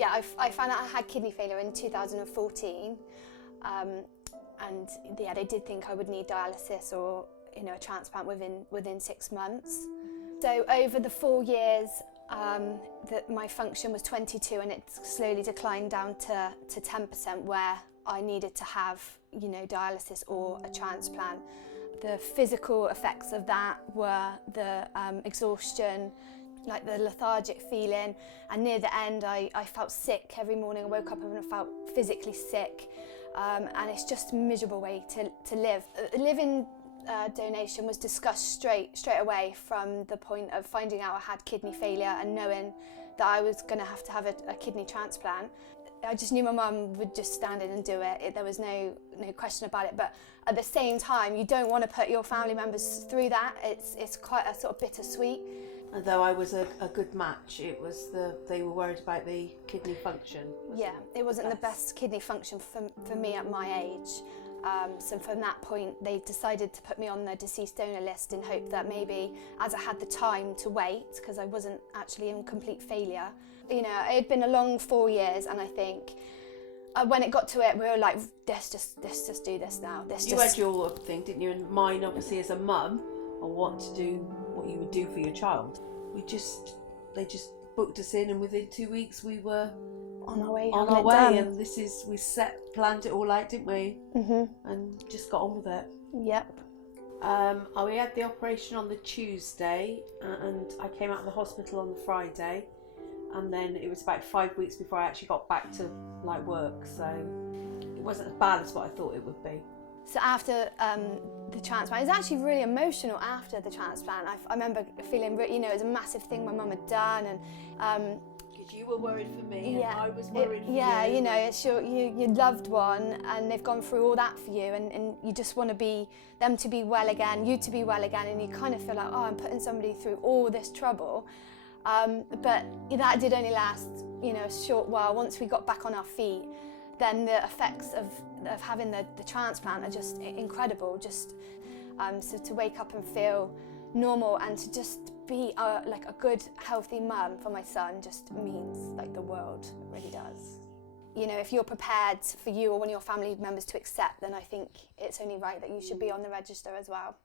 Yeah, I found out I had kidney failure in 2014, and yeah, they did think I would need dialysis or a transplant within 6 months. So over the 4 years, that my function was 22, and it slowly declined down to 10%, where I needed to have dialysis or a transplant. The physical effects of that were the exhaustion, like the lethargic feeling, and near the end I felt sick every morning. I woke up and I felt physically sick, and it's just a miserable way to live. Living donation was discussed straight away from the point of finding out I had kidney failure and knowing that I was going to have a kidney transplant. I just knew my mum would just stand in and do it. There was no question about it. But at the same time, you don't want to put your family members through that. It's quite a sort of bittersweet. Although I was a good match, they were worried about the kidney function. Yeah, it wasn't the best kidney function for me at my age. So from that point, they decided to put me on the deceased donor list in hope that maybe, as I had the time to wait, because I wasn't actually in complete failure. It had been a long 4 years, and I think when it got to it, we were like, let's just do this now. You had your thing, didn't you? And mine, obviously, as a mum, on what you would do for your child. They just booked us in, and within 2 weeks we were on our way. And we planned it all out, didn't we? And just got on with it. Yep. We had the operation on the Tuesday, and I came out of the hospital on the Friday, and then it was about 5 weeks before I actually got back to work, so it wasn't as bad as what I thought it would be. So after the transplant, it was actually really emotional after the transplant. I remember feeling, it was a massive thing my mum had done, and because you were worried for me, yeah, and I was worried for you. Yeah, it's your loved one, and they've gone through all that for you, and you just want them to be well again, you to be well again, and you kind of feel like, oh, I'm putting somebody through all this trouble. But that did only last, a short while. Once we got back on our feet, then the effects of having the transplant are just incredible. So to wake up and feel normal and to just be like a good, healthy mum for my son just means like the world. It really does. If you're prepared for you or one of your family members to accept, then I think it's only right that you should be on the register as well.